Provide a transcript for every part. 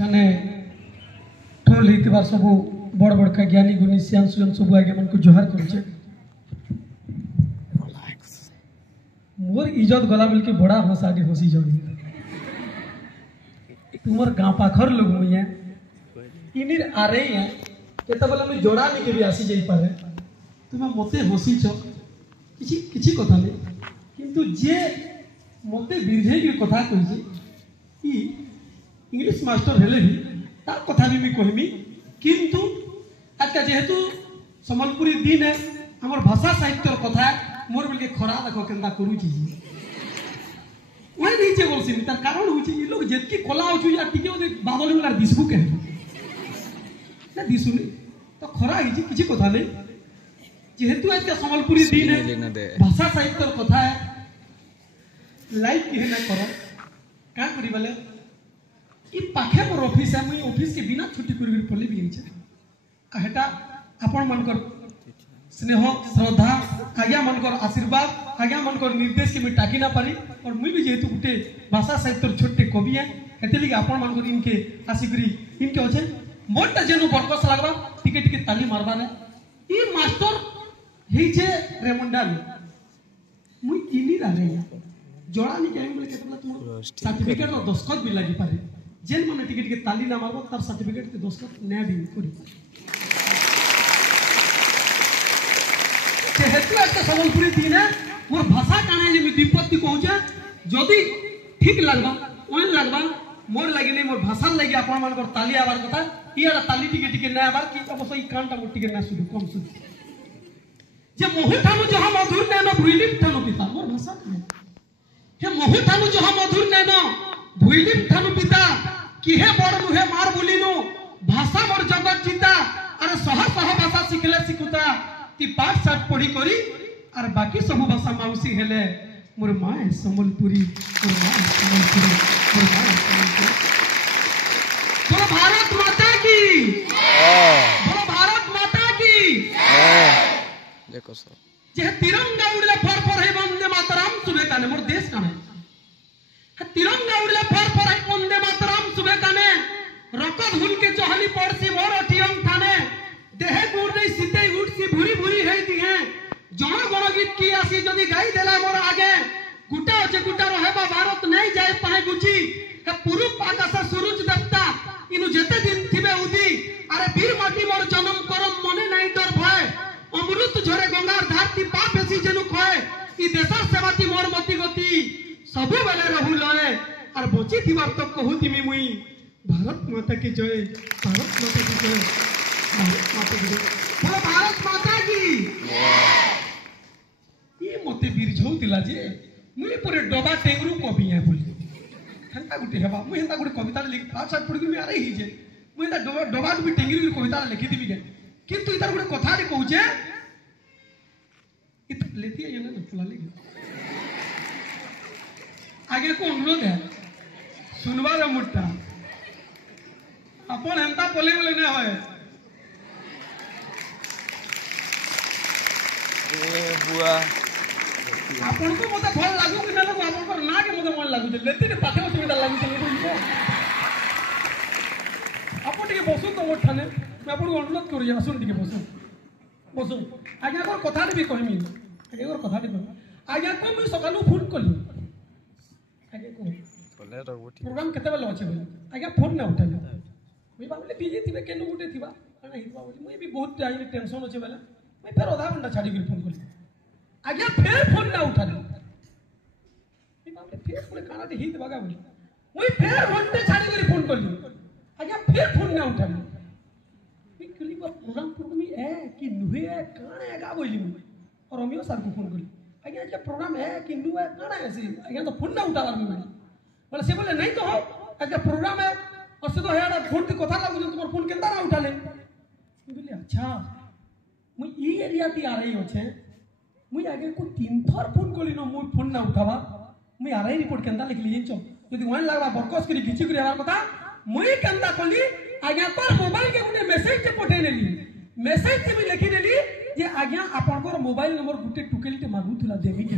ठाने ठोल हितबार सब बड़ बड़का ज्ञानी गुणी श्याम सुयन सब आगे मन को जोहार करछे। मोर इज्जत गला बिल के बड़ा हंसाडी हंसी जानी तुमर गाँ पाखर लोग मुइया इनिर आरे है केतबेला मैं जोड़ा लेके भी आसी जाई पारे तुम मते हंसी छ किछि किछि कथा नै किंतु जे मते बिरझे के कथा कहि कि इंग्लिश मास्टर हेले भी तार कथा भी मैं कहमी किंतु आज का जेहेतु संबलपुरी दिन है हमर भाषा साहित्य कथा मोर बिल के खरा देखो केंदा करूची ओए नीचे बोलसी तार कारण होची ई लोग जेतकी कला होछु या टिके ओदे बादल वाला दिसबु के ना दिसुनी तो खरा हिची किछि कथा नै जेहेतु आज का संबलपुरी दिन है भाषा साहित्य कथा है लाइक के ना करो का करी बले ई पाखे मोर ऑफिस है मुई ऑफिस के बिना छुट्टी करी पल्ली भी छै आ हेटा आपण मनकर स्नेह श्रद्धा आज्ञा मनकर आशीर्वाद आज्ञा मनकर निर्देश के मैं टाकी ना पारी और मुई भी जेहेतु गुटे भाषा साहित्य छोटे कवि है हेतली आपण मनकर इनके आसीकरी इनके होचे मोटा जेनु बरकस लागबा टिके टिके ताली मारबा ने ई मास्टर हेई छे रेमंडाल मुई इनी लागे जोड़ा नि केम बोले केतला तुम सर्टिफिकेट और दस्खत भी लागि पारे जेन माने टिके टिके ताली ना मारबो तार सर्टिफिकेट के दस्खत नै भी करी जेहेतु आज संबलपुरी दिन है मोर भाषा काने जे मी विपत्ति कहूचे जदि ठीक लागबा ओन लागबा मोर लागि नै मोर भाषा लागि आपण मानकर ताली आबार कथा इयाडा ताली टिके टिके नै आबार कि अबसो ई कानटा मोर टिके ना सुदु कम सुदु जे मोहि थानु जहा मधुर नैन भुइलिम थानु पिता मोर भाषा काने हे मोहि थानु जहा मधुर नैन भुइलिम थानु पिता कि हे बड़ मुहे मार बोलिनु भाषा मोर जगत जीता अरे सह सह भाषा सिखले सिखुता ती पाठ साठ पढ़ी करी और बाकी सब भाषा माउसी हेले मोर माँ है संबलपुरी मोर माँ है संबलपुरी मोर माँ है संबलपुरी बोलो भारत माता की बोलो भारत माता की देखो सर जे तिरंगा उड़ले फर फर है वंदे मातरम सुबह काने मोर देश काने तिरंगा उड़ले फर फर है वंदे मातरम सुबह काने रकत हुन के चहली पड़सी मोर अटियम थाने देहे गुड़ नहीं सीते उठसी भूरी भूरी है दी है जण गण गीत की आसी जदी गाई देला मोर आगे गुटा होचे गुटा रहेबा भारत नहीं जाए पाए गुची हे पूरब आकाश सूरज देवता इनु जेते दिन थिबे उदी अरे वीर माटी मोर जन्म करम मने नहीं डर भय अमृत झरे गंगार धारती पाप बेसी जनु खय ई देशा सेवाती मोर मति गति सबु बेले रहु लय और बची थिबार तो कहूती मी मुई भारत माता की जय भारत माता की जय भारत माता की बोलो भारत माता की ये मते बिरझौ दिला जे मुई पूरे डबा टेंगरू कवि है बोली हंता गुटे हेबा मुई हंता गुटे कविता लिख पाँच सात पढ़ी अरे ही जे मुई हंता डबा भी टेंगरू कविता लिखि दिबी के किंतु इधर गुटे कथा रे कहूचे इत लेती है ना फुला ले आगे को अनुरोध है सुनवा रे मुट्टा अपन हंता बोले बोले ना होए बुआ आपन को मते भल लागु कि ना लागु आपन को ना के मते मन लागु लेते ने पाखे सुविधा लागु छै आपन टिके बसु तो मोर ठाने मैं आपन को अनुरोध करू आसुन टिके बसु आज्ञा को कथा भी कहमी आज्ञा को कथा भी आज्ञा को मैं सकालू फोन कली आज्ञा को प्रोग्राम केते बेले अछि बोली आज्ञा फोन ना उठाले मैं बाबले बिजी थिबे केनु गुटे थिबा काना हितबा बोली मैं भी बहुत टाइम टेंशन अछि बेले मैं फिर आधा घंटा छाड़ी कर फोन कली आज्ञा फिर फोन ना उठाले मैं बाबले फिर फोन काना दे हित बगा बोली मैं फिर घंटे छाड़ी कर फोन कली आज्ञा फिर फोन ना उठाले मैं कली बा प्रोग्राम में है कि नुहे है काना है गा बोली और रमियो सर को फोन कली आज्ञा जे प्रोग्राम है कि नु है काना है सी आज्ञा तो फोन ना उठाला मैं बोले से बोले नहीं तो हो आज्ञा प्रोग्राम है और से तो हेड़ा फोन की कथा लागु तुम फोन केंदा ना उठाले बोले अच्छा मुई ई एरिया ती आ रही होछे मुई आगे को तीन थर फोन कली न मुई फोन ना उठावा मुई आ रही रिपोर्ट केंदा लिख ली जंचो यदि वन लागबा बरकस करी खिची करी आवार कथा मुई केंदा कली आज्ञा पर मोबाइल के गुटे मेसेज ते पठे नेली मेसेज ते भी लिखि देली जे आज्ञा आपन को मोबाइल नंबर गुटे टुकेली ते मागुथुला देबी के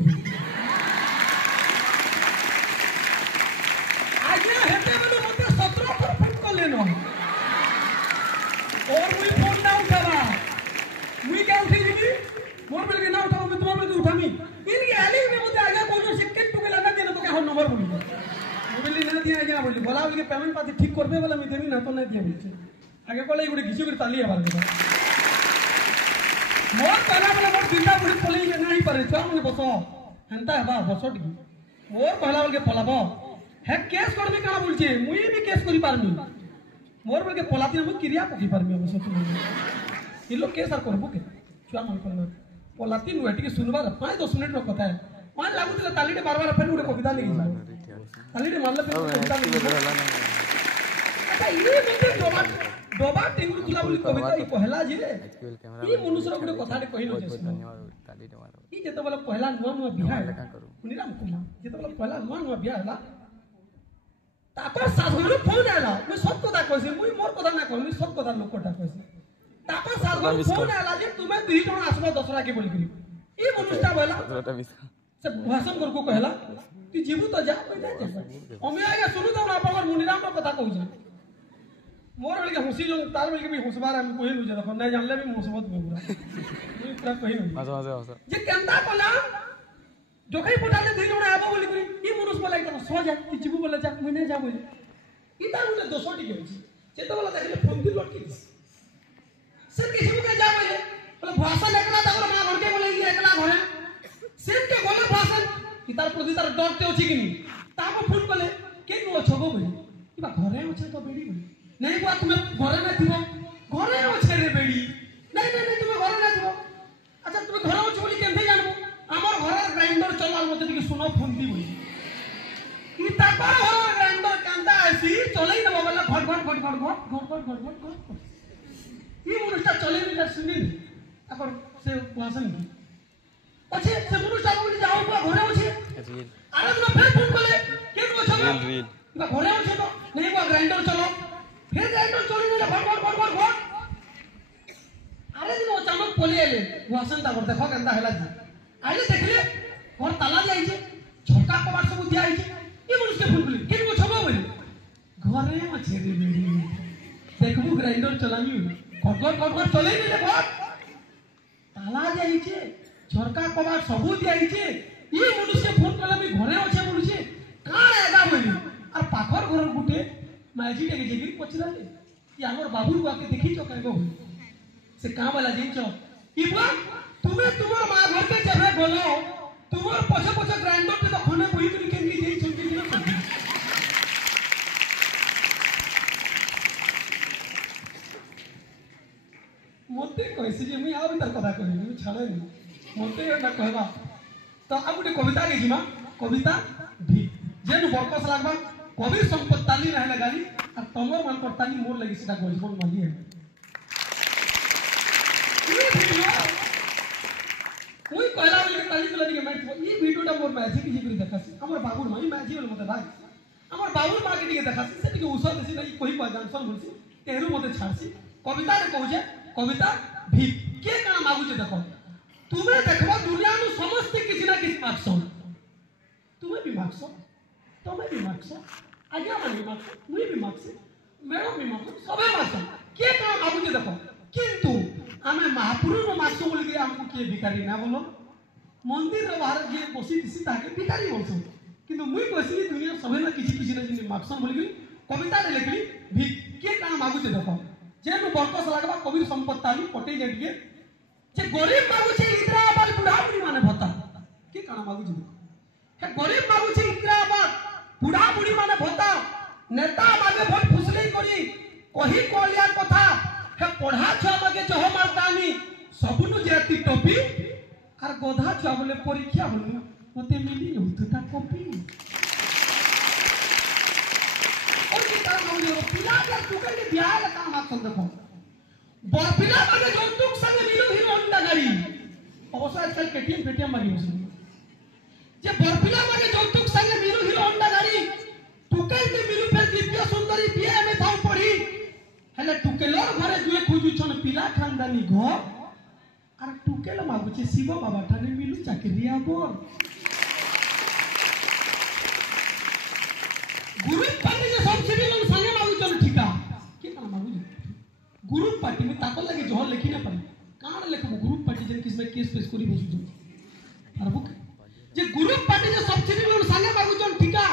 आज्ञा हेते बनो मते 17 पर फोन कले न कहमी इनके आले में मुझे आगे कोनो सेकंड टुके लगा देना तो क्या हम नंबर बोली बोली ना दिया आगे बोली बोला बोली पेमेंट पाती ठीक करबे वाला मी देनी ना तो नहीं दिया बोलছে आगे कोले गुडी घिचू कर ताली आवार के मोर पहला वाला मोर दिलटा बुढ़ी पले नहीं पारे छुआ मने बसो हेंता हेबा बसो टी मोर पहला वाला के पलाबो हे केस करबे काना बोलছে मुई भी केस करी पारमी मोर बोल के पलाती हम क्रिया पकी पारमी बसो इ लोग केस आर करबो के छुआ मन करना पलाती नु एटी के सुनबा 5-10 मिनिट रो कथा है मान लागुतले तालीटे बार-बार फेर गुडे कविता लिखि जाओ तालीटे मारले फेर कविता लिखि अच्छा ये मुझे डोबा टिंगुर तुला बोली कविता इ पहला जे इ मनुष्य गुडे कथाटे कहिनो जे इ जेते बोले पहला नुआ बिहा मुनिराम कुमार जेते बोले पहला नुआ बिहा हला तापर साधुर फोन आला मैं सब कथा कहसी मुई मोर कथा ना कहमी सब कथा लोक कथा कहसी तापर साधुर फोन आला जे तुमे दुई जण आसबा दसरा के बोली करी इ मनुष्यटा बोला से भाषण करको कहला तू जीवु तो जा कोई ना जा अमे आगे सुनु तो ना पर मुनिराम रो कथा कहू जे मोर बोली के हंसी जो तार बोली के भी हंसबार हम कोई नु जे देखो नहीं जानले भी हंसबत में पूरा कोई नु हंस जे केंदा बोला जो कहीं पटाले दुई जण आबो बोली करी इ मनुष्य बोला एकदम सो जा तू जीवु बोला जा मैं नहीं जा बोली इ तार उने दोसो टिके होची जे तो बोला देखले फोन दिल लटकी से किसी के जा बोले भाषण एकला तकर मां घर के बोले ये एकला घरे सेम के बोले भाषण कि तार प्रति तार डरते अछि कि ताको फोन कले के नु छबो बोली कि बा घरे अछि तो बेडी बोली नहीं बुआ तुम घरे में थिबो घरे अछि रे बेडी नहीं तुम घरे ना थिबो अच्छा तुम घरे अछि बोली केनथे जानबो हमर घरे ग्राइंडर चलाल मते टिके सुनो फोन दी बोली कि तापर घर ग्राइंडर कांदा आसी चलै दबो बोले घट ये मनुष्य चले नहीं सुनी अपन से भाषण की अच्छे से मनुष्य बोली जाओ बा घरे अछि अरे तुम फिर फोन कले के नु छबो बा घरे अछि तो नहीं बा ग्राइंडर चलो फिर ग्राइंडर चली नहीं घट अरे दिन अचानक पली आले भाषण ता देखो केंदा हला जी आले देखले घर ताला जाई छे झटका कबाड़ सब दिया आई छे ये मनुष्य फोन कले के नु छबो बोली घरे अछि रे बेडी देखबो ग्राइंडर चलामी घट चले नहीं घर ताला जाई छे झरका कबाड़ सबू दियाई छे ये मनुष्य फोन कला भी घरे अछि बोलुछे का एगा बोली और पाखर घर गुटे माजी के जेगिरी पछराले कि हमर बाबू बुआ के देखि छ कहबो से का वाला जिंचो ई बुआ तुमे तुमर मां घर के जबे बोलो तुमर पछे ग्राइंडर पे तो खने कोई भी केंगी देई छुटी कि ना मोते कैसे जे मैं आउ तर कथा कहली मैं छाड़े मोते ना कहबा तो अब गुटे कविता के जिमा कविता भी जेनु बरकस लागबा कवि संपत ताली रहले गाली आ तमर मन पर ताली मोर लगी सीधा गोलबन माली है कोई कहला वाली ताली तो लगी मैं ये वीडियोटा मोर मैजिक जी देखासी हमर बाबू माई मैजिक वाला मते भाई हमर बाबू मार्केटिंग के देखासी से के उसा देसी नहीं कोई जानसन बोलसी तेरू मते छाड़सी कविता रे कहू जे कविता भी के का मागु जे देखो तुमे देखबो दुनिया नु समस्त किसी ना किसी मागसो तुमे भी मागसो तुमे भी मागसो आज्ञा मानी मागसो मुई भी मागसो मेरा भी मागसो सबे मागसो के का मागु जे देखो किंतु हमें महापुरुष नो मागसो बोल के हमको के भिखारी ना बोलो मंदिर रो बाहर जे बसी दिसी ताके भिखारी बोलसो किंतु मुई बसी दुनिया सबे ना किसी ना जिने मागसो बोल के कविता रे लिखली भी के का मागु जे देखो जेनु बरकस लागबा कबीर संपत ताली पटे जटिके जे गरीब मागु छे इंदिरा आवास बुढ़ाबुढ़ी माने भत्ता के काना मागु छे हे गरीब मागु छे इंदिरा आवास बुढ़ाबुढ़ी माने भत्ता नेता मागे भोट फुसली करी कही कोलिया कथा हे पढ़ा छुआ मागे जह मारतानी सबनु जेती टोपी आर गधा छुआ बोले परीक्षा बोलु मते मिली होतता कॉपी और की काम हो जो पिला के टुकड़ के बियाह का काम आप सब देखो बरपिला मागे जौतुक संग मिलु ही होंडा गाड़ी अवश्य आजकल केटीएम पेटीएम मारी होसी जे बरपिला मागे जौतुक संग मिलु ही होंडा गाड़ी टुकड़ के मिलु फिर दिव्य सुंदरी बियाह में थाउ पड़ी हेले टुकेलर घरे जुए खुजु छन पिला खानदानी घर आर टुकेल मागु छे शिव बाबा ठाने मिलु चाकरिया बोर गुरु पार्टी के सब्सिडी मन संगे मागु चल ठिका के का मागु गुरु पार्टी में ताकल लगे जो लिखी ना पड़े कान लेखबो गुरु पार्टी जन किसमें केस पेश करी बसु আর বুকে যে গ্রুপ পার্টি যে সবসিডি লোন সাঙ্গে মাগুছন টিকা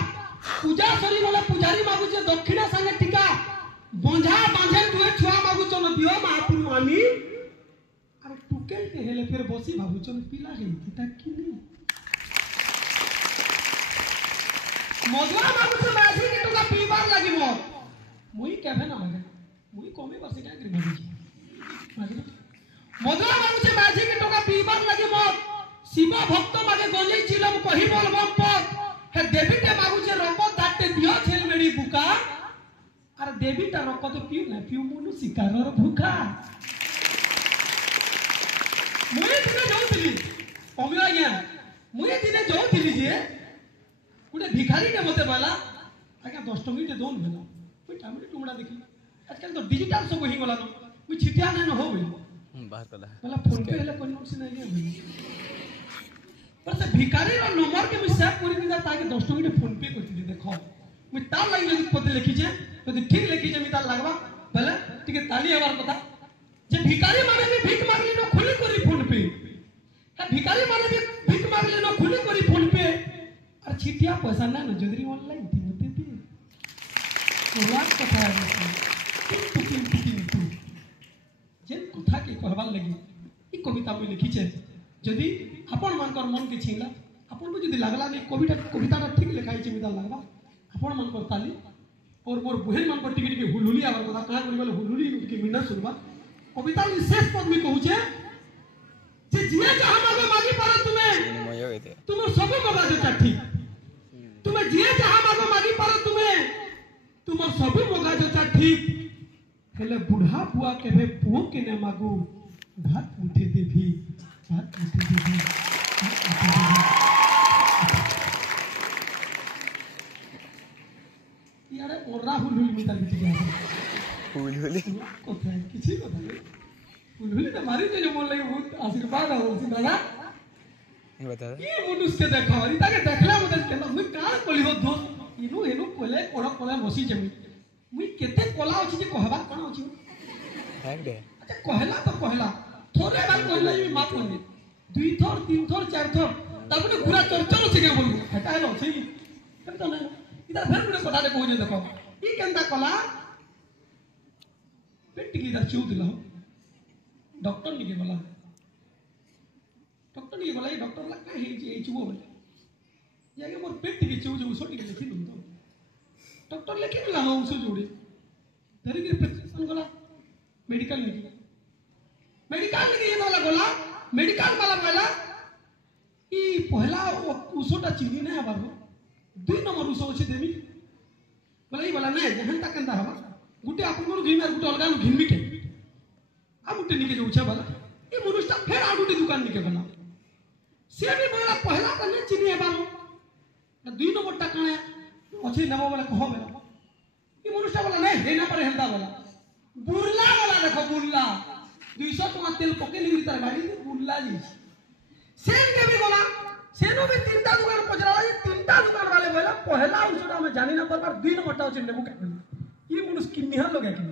পূজা সরি গলে পূজারি মাগুছে দক্ষিণা সাঙ্গে টিকা বঞ্ঝা বাঁধে দুয়ে ছুয়া মাগুছন দিও মাপুর মামি আর টুকেল কে হেলে ফের বসি ভাবুছন পিলা হেই কিতা কিনি মজুয়া মাগুছে মাঝি কি টুকা পিবার লাগিব মুই কেভে না লাগে মুই কমে বসে কা করি ভাবিছি মজুয়া মাগুছে মাঝি কি টুকা পিবার লাগিব শিব ভক্ত মাগে গঞ্জেই ছিলাম কহি বলবম পথ হে দেবীতে মাগুছে রকত দাঁতে দিও ছেলমেড়ি বুকা আর দেবীটা রকত পিউ না পিউ মনু শিকারর ভুকা মুই দিনে যাউଥିଲି কমিও আজ্ঞা মুই দিনে যাউଥିଲି যে গোটে ভিখারিଟେ মতে বলা আজ্ঞা 10 টঙ্কিଟେ দৌন বেলা মুই টামড়ি টুমড়া দেখি আজকাল তো ডিজিটাল সব হই গলা মুই ছিটিয়া নাই ন হই बाहर कला বলা ফোন পে হেলে কোন নোটস নাই গিয়া पर से भिखारी रो नंबर के मैं सेव करि दिदा ताकि 10 टंकी फोन पे करती दे देखो मैं तार लाइन যদি পদে লিখি যে যদি ঠিক লিখি যে মিতা লাগবা বলে ঠিক তালি হবার কথা যে ভিখারি মানে भी ভিক মাগলি ন খুলি করি ফোন पे হ্যাঁ ভিখারি মানে भी ভিক মাগলি ন খুলি করি ফোन पे আর ছিটিয়া পয়সা না ন যদি অনলাइन দিতে দিতে ওলা কথা কিন্তু যে কথা কি কহবার লাগি এই কবিতা মই লিখিছে যদি আপন মানকর মন के छिंगला আপন को যদি লাগলা नहीं कविता ठीक लिखा है मिता लगवा আপন मानकर ताली और मोर बुहेन मानकर टिके टिके हुलहुली आवर कथा कहा करी बोले हुलहुली के मिना सुनबा कविता विशेष पद में कहू जे जिए जहां मागे मागी पर तुम्हें सब मगा देता ठीक तुम्हें जिए जहां मागे मागी पर तुम्हें सब मगा देता ठीक हेले बुढ़ा बुआ केबे पुओ के ने मागू भात उठे देभी यार ओरा हुलहुली मिता बिटी गया हुलहुली कोथा किसी কথা নেই हुलहुली तो मारी जो मोर लगे बहुत आशीर्वाद हो सी दादा ये बता ये मनुष्य देखो इता के देखला मते केना मुई का कोली हो दोस्त इनु कोले कोड़ा कोला बसी जमी मुई केते कोला अछि जे कहबा कोन अछि है दे अच्छा कहला तो कहला थोड़े बार कहला ये माफ कर दे 2 थर 3 थर 4 थर तापने पूरा चर्चा से के बोलू हेटा है छै केता नै इधर फिर गुडे कथा दे कहू देखो ई केंदा कला पेट की इधर चू दिला डॉक्टर निके बोला ये डॉक्टर ला का हे जे चू बोले यागे मोर पेट की चू जो सोटी के लिखि दु तो डॉक्टर लिखि दिला हम से जोड़ी धरी के प्रेस्क्रिप्शन गला मेडिकल निके ये वाला बोला मेडिकल वाला बोला ई पहला उषोटा चिनी नहीं हबार 2 नंबर उषो अछि देमी बोले ई वाला नहीं जहन तक केंदा हबा गुटे आपन को घिम और गुटे अलगा घिमबी के आ गुटे निके जो छै वाला ई मनुष्य फेर आ गुटे दुकान निके बना से भी बोला पहला त नहीं चिनी हबार 2 नंबर टा कने अछि नबो वाला कहो बेला ई मनुष्य वाला नहीं हे ना पर हेंदा वाला बुरला वाला देखो बुरला 200 टका तेल पके ली तार गाड़ी में बुल्ला जी सेन के भी बोला सेनो भी तीनटा दुकान पजरा जी तीनटा दुकान वाले बोला पहला उसटा में जानी ना पर 2 नंबर टा अछि नेबू के ये मनुष्य किन्नी हर लोग है कि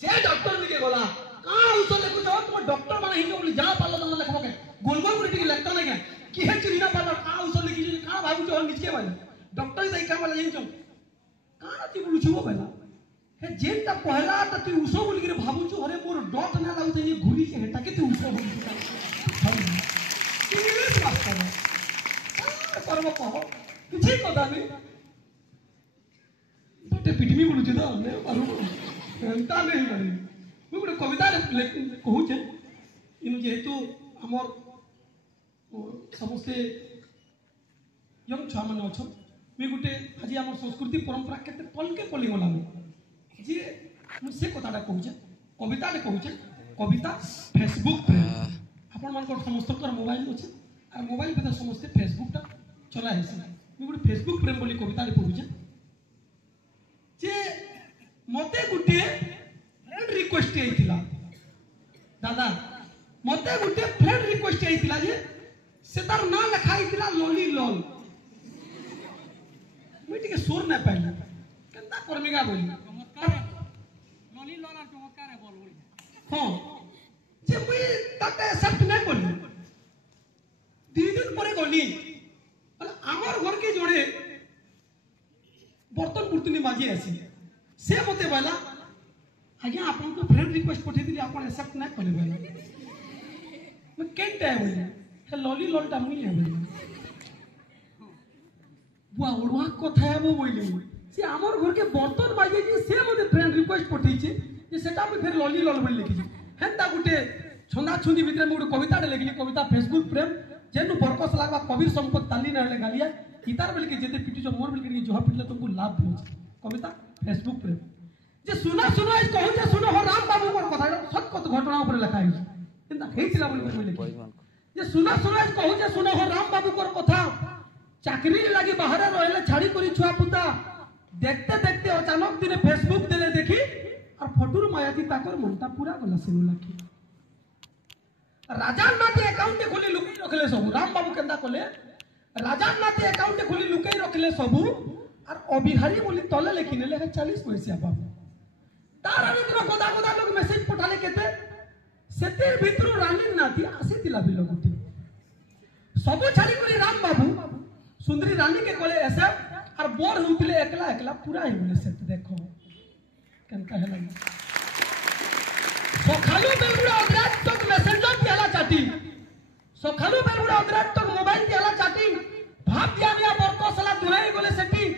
से डॉक्टर निके बोला का उसो लेको जाओ तुम डॉक्टर माने ही बोली जा पालो तने लिखबो के गोलगोल गुटी के लगता नहीं कि है चिनी ना पालो का उसो लिखि जे का बाबू जो नीचे वाले डॉक्टर दई का वाला जानि छो का ती बुझुबो बेला हे जेनटा पहला त तू उसो बोली के भाबु छु अरे मोर डॉट ना लागु जे घुरी के हेटा के तू उसो बोली इंग्लिश मास्टर परम कहो किछि कदा नहीं बटे पिटमी बोलु छ त ने मारू एंता नहीं मारी मु गुटे कविता कहू छे इन जेहेतु हमर समस्ते यंग छुआ माने अछन मी गुटे आज हमर संस्कृति परंपरा केते पलके पली गला जे मुझसे कथाटा कहू कविता कहू कविता फेसबुक आपण मान समस्त मोबाइल अच्छे और मोबाइल पे समस्ते फेसबुक टा चला है मुझे गोटे फेसबुक प्रेम बोली कविता पढ़ुचे जे मते गोटे फ्रेंड रिक्वेस्ट आइतिला दादा मते गोटे फ्रेंड रिक्वेस्ट आइतिला जे से तार ना लिखा आइतिला लॉली लॉल मुई टिके सुर ना पाइला केनता करमिगा बोली लॉली लॉल आ चमत्कार है बोल बोली हां जे मुई ताके एक्सेप्ट नहीं बोली 2 दिन परे गली आसी से मते बोला आज्ञा आपको फ्रेंड रिक्वेस्ट पठे दिली आपण एक्सेप्ट ना कले बोला मैं केनटा बोली हे लॉली लॉलटा मुई है बोली बुआ ओडवा कथा है वो बोली से हमर घर के बर्तन बाजे जे से मते फ्रेंड रिक्वेस्ट पठे जे सेटा मैं फिर लॉली लॉल बोली लिखी हेंता गुटे छंदा छुंदी भीतर में गुटे कविता लिखली कविता फेसबुक प्रेम जेनु बरकस लागबा कबीर संपत ताली न गालिया इतार बोल के जेते पिटी जो मोर बोल के जो पिटले तुमको लाभ हो कविता फेसबुक प्रेम जे सुना सुना इस कहू जे सुनो हो राम बाबू को कथा सत्य घटना ऊपर लिखा है केनता हेतिला बोल के लिखी जे सुना सुना इस कहू जे सुनो हो राम बाबू को कथा चाकरी लागी बाहर रहले छाड़ी करी छुआ पुता देखते देखते अचानक दिन फेसबुक देले देखी और फोटोर मायाती ताकर मनता पूरा गला सिनु लाखी राजा नाती अकाउंट खोली लुकई रखले सब राम बाबू केंदा कोले राजा नाती अकाउंट खोली लुकई रखले सब और अबिहारी बोली तले लेखि नेले 40 पैसा बाबू तार आनी दिन गोदा गोदा लोग मैसेज पठाले केते सेते भितरु रानी नाती आसीतिला बिलो गुटी सब छाड़ी करी राम बाबू सुंदरी रानी के कोले ऐसा और बोर होतिले एकला एकला पूरा ही बोले सेते देखो केनका हेला सखालू बेलुड़ा अदरात तक मैसेंजर दियाला चाटी सखालू बेलुड़ा अदरात तक मोबाइल दियाला चाटी भाग दिया मिया बरको सला दुराई बोले सेटी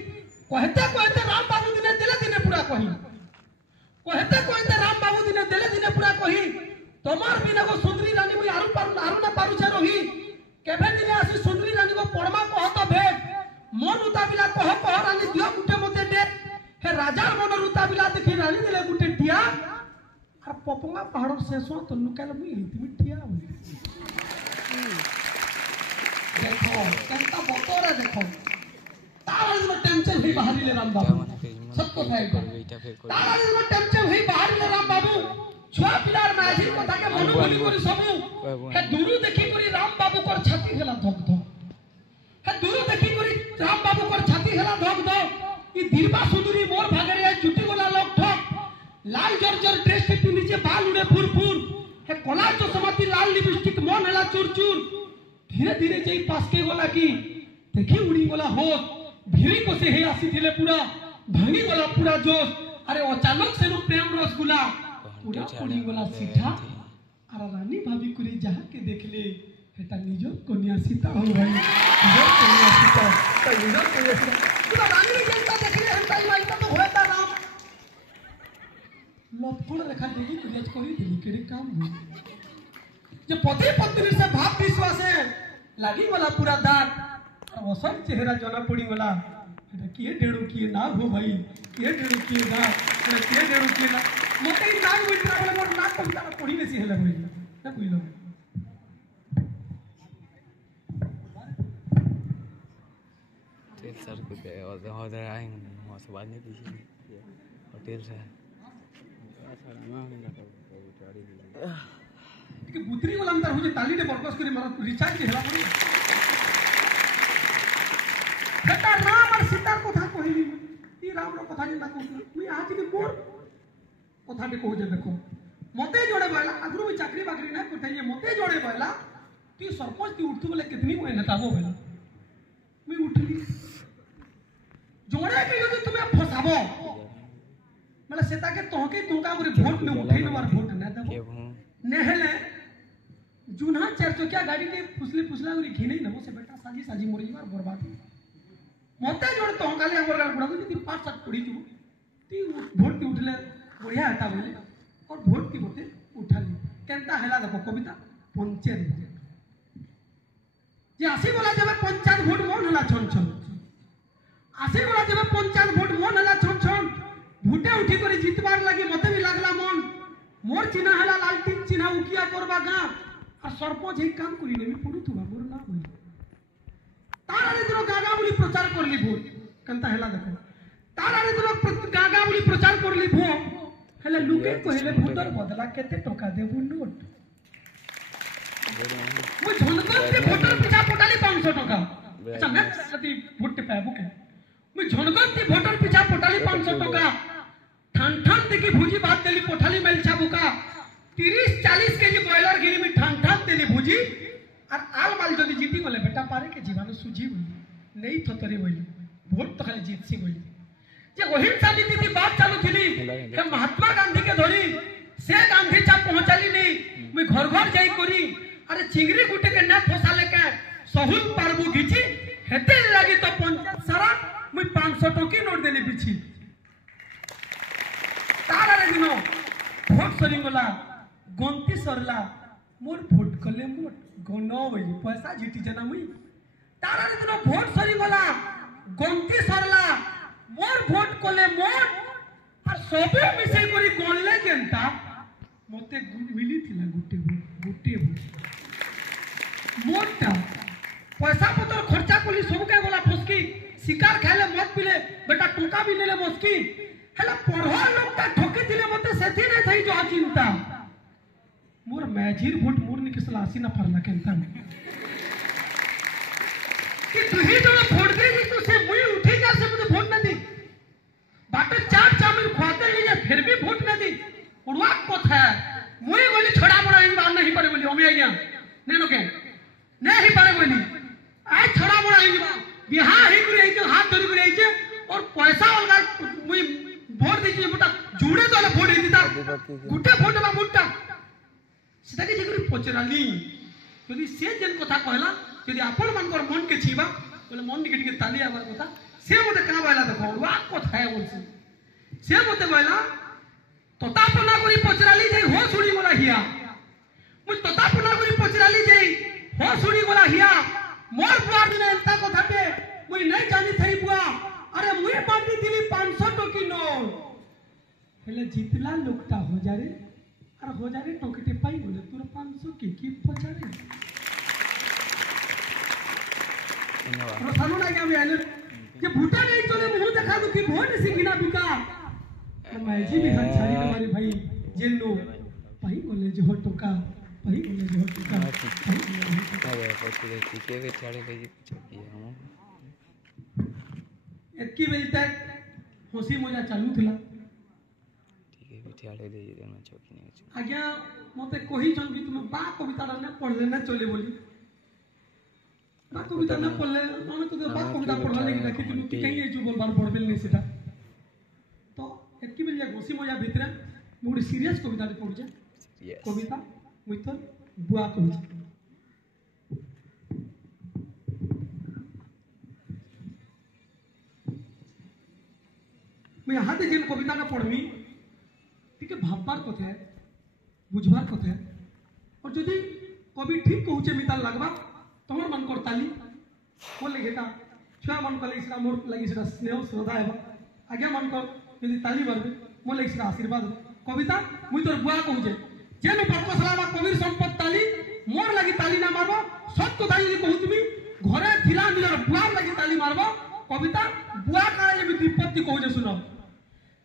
कहते राम बाबू दिने दिले दिने पूरा कही कहते राम बाबू दिने दिले दिने पूरा कही तमार बिना को सुंदरी रानी मुई आरु ना पारु छे रही केबे दिने आसी सुंदरी रानी को परमा कहत भेट मन उताबिला कह रानी दियो गुटे मते दे हे राजा मन उताबिला देखि रानी दिले गुटे टिया और पपंगा पहाड़ शेषो तो लुकाल मुई हितमी टिया देखो केनता बतोरा देखो तार में टेंशन ही बाहरी ले राम बाबू सबको भाई तार में टेंशन ही बाहरी ले राम बाबू छुआ पिलार माझी कथा के मन बोली करी सबु हे दूरु देखि करी राम बाबू कर छाती हेला धक धक हे दूरु देखि करी राम बाबू कर छाती हेला धक धक ई दीर्घा सुंदरी मोर भागरे जुटी गोला लोग ठक लाल जर्जर ड्रेस के नीचे बाल उड़े फुर फुर हे कोला तो समाती लाल लिपस्टिक मन हला चूर चूर धीरे धीरे जई पास के गोला की देखी उड़ी गोला हो भिरी को से हे आसी थिले पूरा भांगी गोला पूरा जोश अरे अचानक से नु प्रेम रस गुला पूरा उड़ी गोला सीधा और रानी भाभी कुरी जहां के देखले हेता निजो कन्या सीता हो भाई निजो कन्या सीता तो निजो कन्या सीता पूरा रानी जनता देखले हेता ई तो होता राम लपड़ रेखा देगी तुझे कोई दिली केड़ी काम हुई जे पति पत्नी से भाव विश्वास है लागी वाला पूरा दाग और वसन चेहरा जना पड़ी वाला এটা কি ডেড়ু কি না গো ভাই কি ডেড়ু কি না এটা কি ডেড়ু কি না মতে এই নাক বিটরা বলে মোর নাক কবিতা পড়ি বেশি হেলা বলি না কইলো होटल सर को दे और आएंगे वहाँ से बाद में पीछे होटल से कि बुतरी वाला अंदर हो जे ताली दे बरकस करी मारा रिचार्ज के हेला पड़ी बेटा राम और सीता कथा कहली ई राम रो कथा जेना कहू मुई आज के मोर कथा के कहू जे देखो मते जोड़े बाला अगरु में चाकरी बाकरी ना करते ये मते जोड़े बाला ती सरपंच ती उठतु बोले कितनी कोई नेताबो बेला मुई उठली जोड़े के यदि तुम्हें फसाबो मतलब सेता के तोहके तुका गुरी वोट ने उठै नवार वोट ना देबो नेहले जुना चार चकिया गाड़ी के फुसली फुसला गुरी घिनै नबो से बेटा साजी साजी मोरी मार बर्बाद मते जोड़ तो काले हमर गाल बुढ़ा ती पांच सात पड़ी छु ती वोट ती उठले बढ़िया हटा बोले और वोट ती बोते उठाली केनता हेला देखो कविता पंचायत जे आसी बोला जब पंचायत वोट मन हला छन छन आसी बोला जब पंचायत वोट मन हला छन छन भूटे उठी करी जितबार लागि मते भी लागला मन मोर चिन्ह हला लालटीन चिन्ह उकिया करबा गा और सरपंच ही काम करी नेमी पडुथुबा मोर ना होई तारारे दिनो गागा बोली प्रचार करली भोट कंता हेला देखो तारारे दिनो गागा बोली प्रचार करली भोट हेले लुके कहले भोटर बदला केते टका देबु नोट मु झनगन ते भोटर पिछा पटाली 500 टका अच्छा नेक्स्ट सती भोट पे बुके मु झनगन ते भोटर पिछा पटाली 500 टका ठान ठान देखि भुजी भात देली पठाली मेलछा बुका 30-40 केजी बॉयलर गिरी में ठान ठान देली भुजी और आल माल जदी जीती बोले बेटा पारे के जीवानु सुजी बोली नहीं थतरी बोली वोट तो खाली जीत सी बोली जे अहिंसा नीति की बात चालू थी के महात्मा गांधी के धरी से गांधी चा पहुंचाली नहीं मुई घर घर जाई करी अरे चिंगरी गुटे के ना फसाले के सहुल पारबू घिची हेते लगी तो पंचायत सारा मुई 500 टकी नोट देली बिछि तारा रे दिनो भोट सरी गला गंती सरला मोर भोट कले मोर गनो बली पैसा झिटी जना मुई तारा रे दिनो भोट सरी गला गंती सरला मोर भोट कले मोर और सबे मिसे करी गणले जनता मते मिली थिला गुटे मोटा पैसा पतर खर्चा कली सब के गला फसकी शिकार खाले मत पिले बेटा टोका भी नेले मस्की हला पढ़ा लोगटा ठोकी दिले मते सेथि नै थई जो चिंता मोर मैजिर भोट मोर निकसला आसी ना फरला केनता कि तुही जो भोट दे तो से मुई उठी जा से मुझे भोट न दी बाटे चार चामिल खाते लिए फिर भी भोट न दी उड़वा कथा मुई बोली छोड़ा बड़ा इन बार नहीं पारे बोली ओमे आज्ञा नेनो के नहीं पारे बोली आय छोड़ा बड़ा इन बिहा ही करे के हाथ धरि करे जे और पैसा अलगा मुई भोट दी बेटा जुड़े तो भोट दी ता गुटे भोट बा मुट्टा सीधा के जिगरी पचराली यदि से जन कथा कहला यदि आपण मानकर मन के छीबा बोले मन निकट के ताली आबार कथा से मते का बायला देखो वा कथा है बोलसी से मते बायला तोतापना करी पचराली जाई हो सुनी मला हिया मु तोतापना करी पचराली जाई हो सुनी मला हिया मोर बुआ दिन एंता कथा पे मुई नहीं जानी थई बुआ अरे मुई बांटी दिली 500 टकी नोट हेले जितला लोकटा हो जारे और हो जारे टोकटे पाई बोले तोर 500 की पचारे और सानो ना क्या मैं ये भूटा नहीं चले मुंह देखा दो कि भोट सिंगिना बिका मैं जी भी हाथ छाड़ी हमारे भाई जेल लो भाई बोले जो टोका भाई बोले जो टोका अरे पछे के के छाड़े ले चकी हम एकी बजे तक हंसी मजा चालू थिला ठीक है बिठाड़े दे जे ना चकी नहीं आज्ञा मते कहि जन कि तुम बा कविता न पढ़ले न चले बोली बा कविता न पढ़ले हम तो बा कविता पढ़ला लेकिन रखी तुम कि कहीं जो बोल बार पढ़बेल नहीं सेटा तो एकी बजे हंसी मजा भीतर मोर सीरियस कविता पढ़ जे कविता मित्र बुआ कविता मैं यहाँ से जिन कविता का पढ़मी ठीक है भावबार कथा है बुझबार कथा है और यदि कवि ठीक कहूचे मिताल लगवा तमर मन कर ताली वो लेखेता छुआ मन कर इसका मोर लगी इसका स्नेह श्रद्धा है आज्ञा मन कर यदि ताली मारबे मोर लगी इसका आशीर्वाद कविता मुई तोर बुआ कहूचे जेन बरकसला कविर संपत ताली मोर लगी ताली ना मारबो सत कथा यदि कहू तुमी घरे थिला नियर बुआ लगी ताली मारबो कविता बुआ काळे जे विपत्ति कहूचे सुनो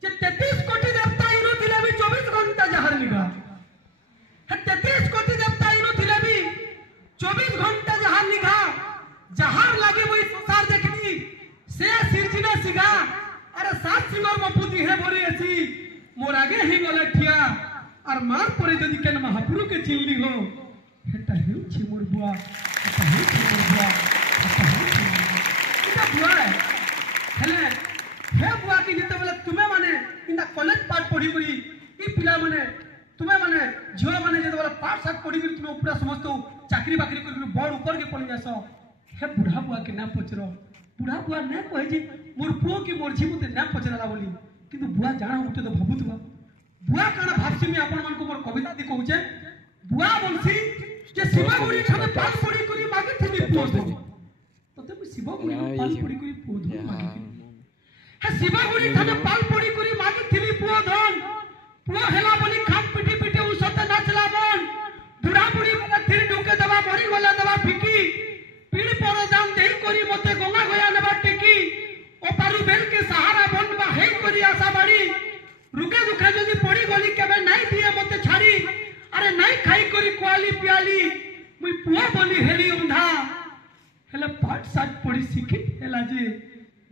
जे 33 कोटी देवता इनो थिले भी 24 घंटा जहर निगा है 33 कोटी देवता इनो थिले भी 24 घंटा जहर निगा जहर लागे वही संसार देखनी से सिरजिना सिगा अरे सात सिंगर मपुती है भरी ऐसी मोर आगे ही गले ठिया और मार परे जदि केन महापुरु के चिल्ली हो हेता हेउ छी मोर बुआ हेता हेउ छी मोर बुआ हेता हेउ छी इता बुआ हेले हे बुआ की जते बोले तुमे माने इंदा कॉलेज पाठ पढ़ी करी ई पिला माने तुमे माने झियो माने जते बोले पाठ साथ पढ़ी करी तुमे पूरा समस्त चाकरी बाकरी करी बड़ ऊपर के पड़ी जासो हे बुढ़ा बुआ के ना पचरो बुढ़ा बुआ ने कहे जे मोर पुओ की मोर झी मते ना पचराला बोली किंतु बुआ जाना उठे तो भाबुतबा बुआ काना भाबसी में आपण मन को मोर कविता दि कहूचे बुआ बोलसी जे शिवगुरी ठामे पाल पड़ी करी मागे थी पुओ तो ते शिवगुरी पाल पड़ी करी पुओ धन मागे है शिवगुरी ठामे पाल पड़ी करी मागे थी पुओ धन पुओ हेला बोली खाम पिटी पिटी उसते नाचला मन बुढ़ा बुढ़ी मने थिर ढुके दबा मरी गला दबा फिकी पीड़ पर जान देई करी मते गंगा गया नेबा टेकी ओ पारु बेल के सहारा बनबा हेई करी आशा बाड़ी रुके दुखे जदी पड़ी गली केबे नहीं दिए मते छाड़ी अरे नहीं खाई करी क्वाली पियाली मुई पुआ बोली हेली उंधा हेले पाठ साथ पड़ी सीखी हेला जे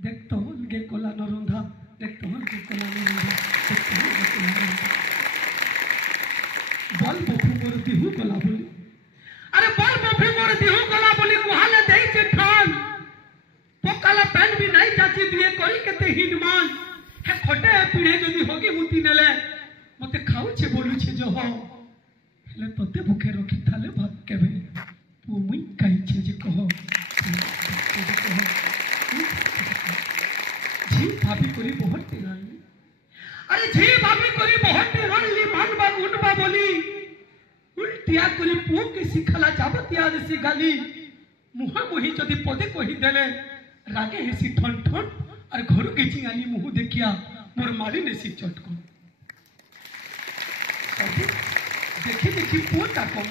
देख तो गे कोला नरुंधा देख तो गे कोला नरुंधा देख तो गे कोला नरुंधा बल बफु मोर दिहु कोला बोली अरे बल बफु मोर दिहु कोला बोली कुहाले देई के ठान पोकाला पेन भी नहीं जाची दिए कोई केते हिनमान गोटे पीढ़े जदि होगी मुती नेले मते खाउछे बोलुछे जो हो हेले तते भूखे रखी थाले भात केबे पु मुई काइछे जे कहो जी भाभी करी बहुत टेरानी अरे जी भाभी करी बहुत टेरानी मानबा उठबा बोली उल्टिया करी पु के सिखला जाबतिया देसी गाली मुहा मुही जदि पदे कहि देले रागे हेसी ठन ठन और घर के चिंगानी मुह देखिया मोर मारी नेसी चटकन देखी देखी पुटा कम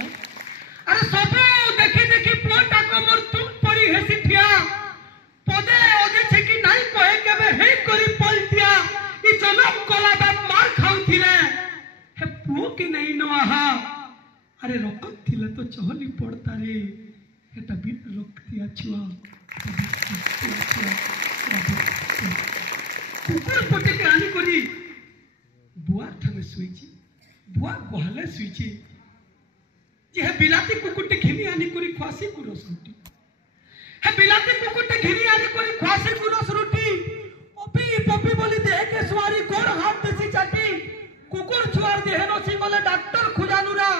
अरे सब देखी देखी पुटा कम और तुम परी हेसी ठिया पदे ओदे छे कि नाही कहे केबे हे करी पलटिया ई जनम कोला बाप मार खाउथिले हे पुओ के नहीं नहा अरे रकत थिले तो चहली पड़ता रे एटा बिन रखतिया छुआ कुकुर पटे के आनी करी बुआ ठामे सुईची बुआ गोहाले सुईची जे है बिलाती कुकुरटे घिनी आनी करी खासी कुरस रोटी है बिलाती कुकुरटे घिनी आनी करी खासी कुरस रोटी ओपी पपी बोली दे के सवारी गोर हाथ देसी चाटी कुकुर छुआर देह नो सिंगले डॉक्टर खुजानुरा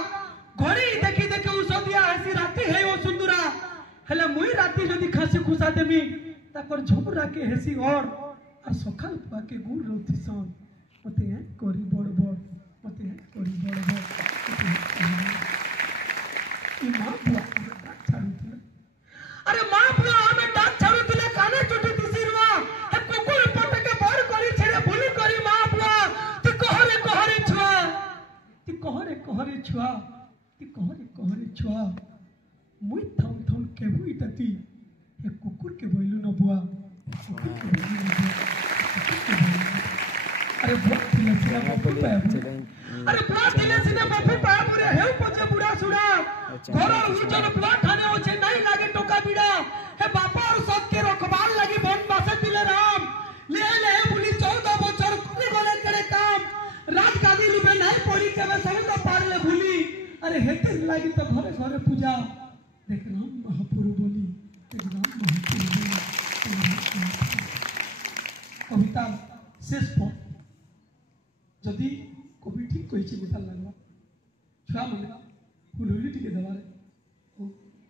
घड़ी देखी देखी औषधिया हसी राती है ओ सुंदरा हेले मुई राती जदी खासी खुसा देमी ताकर झोपरा के हेसी और सकाल पुआ के गुड़ रोती सन मते है करी बड़ बड़ मते है करी बड़ बड़ ई मां बुआ डाक छाड़ुतिले अरे मां बुआ हमें डाक छाड़ुतिले काने चुटी तिसिरवा हे कुकुर पट के बड़ करी छेड़े भूली करी मां बुआ ती कहरे छुआ ती कहरे छुआ ती कहरे छुआ मुई थम थम केबु इताती हे कुकुर के बोइलु न बुआ अरे बुआ थिले सिना बापू अरे बुआ थिले सिना बापू पापुरे हेउ पछे बुढ़ा सुड़ा घर उजन बुआ ठाने होछे नहीं लागे टोका बिड़ा हे बापा और सब के रखवाल लगी बन बासे दिले राम ले ले बुली 14 बछर कुनी गले करे काम रात गादी लिबे नहीं पड़ी केबे समुद्र पार ले भूली अरे हेते लागी तो घरे घरे पूजा देख राम महापुरु बोली देख राम महापुरु बोली कविता शेष पर जदि कवि ठीक कही मिताल लगवा छुआ मैंने फुलुली टिके दबारे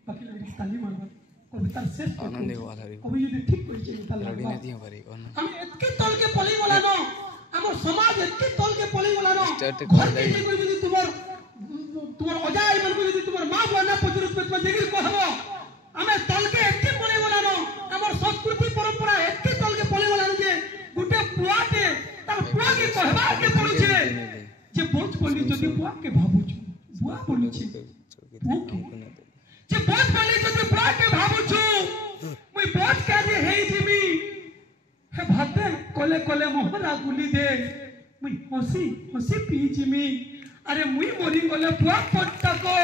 बाकी लगे ताली मारवा कविता शेष पर कवि यदि ठीक कही मिताल लगवा हम इतके तल के पली वाला न हमर समाज इतके तल के पली वाला न घर के कोई यदि तुम्हार अजाय मन को यदि तुम्हार मां बुआ ना पचरुत में तुम जगिर कहबो हमें तल के इतके पली वाला न हमर संस्कृति परंपरा इतके तल के पली वाला न जे गुटे पुआते तार पुआ के कहबा के पड़ुछे जे बोझ बोली जदि पुआ के भाबुछु बुआ बोलुछे ओके जे बोझ बोली जदि पुआ के भाबुछु मुई बोझ के जे हेई जिमी हे भाते कोले कोले मोहरा गुली दे मुई हसी पी जिमी अरे मुई मोरी गले पुआ पट्टा को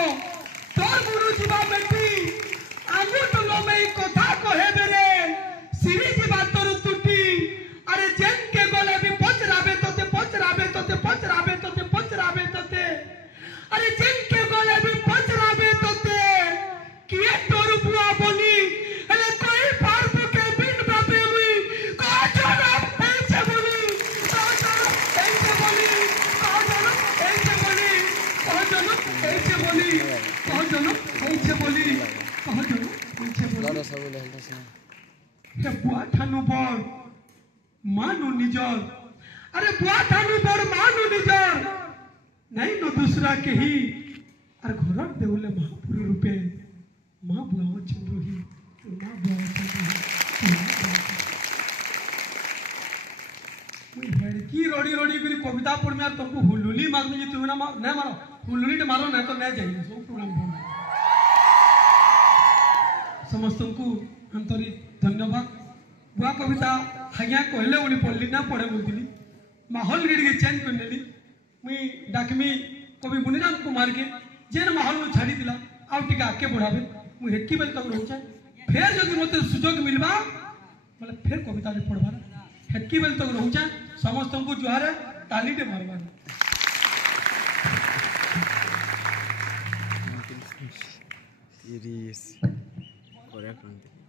तोर गुरु जीवा बेटी आगु टलो में कथा कहे बेरे सिरी जीवा तोर टूटी अरे जेन के गले भी पचराबे तोते अरे जेन के गले भी पचराबे तोते किए तोर बुआ बोली अरे कोई फार्म के बिन बाबे हुई का जनम ऐसे बोली बुआ ठानु बड़ मानु निजर अरे बुआ ठानु बड़ मानु निजर नहीं न दूसरा के ही और घर देउले महापुरु रूपे मां बुआ चंद्रही मां बुआ चंद्रही हेड़की रोड़ी रोड़ी करी कविता पढ़ में तुमको हुलुली मारने जी तुम ना मारो हुलुली टे मारो ना तो नहीं जाइए सब प्रोग्राम समस्त को आंतरिक धन्यवाद बुआ कविता हाइया कहले बोली पढ़ली ना पढ़े बोलती माहौल गिड़ चेंज कर नेली मुई डाकमी कवि मुनिराम कुमार के जेन माहौल में छाड़ी दिला आउ टिका आके बढ़ावे मुई हेतकी बेल तक रहूचा फिर जदि मते सुजोग मिलबा मतलब फिर कविता रे पढ़बा हेतकी बेल तक रहूचा समस्त को जुहार ताली दे मारबा Iris, correctamente.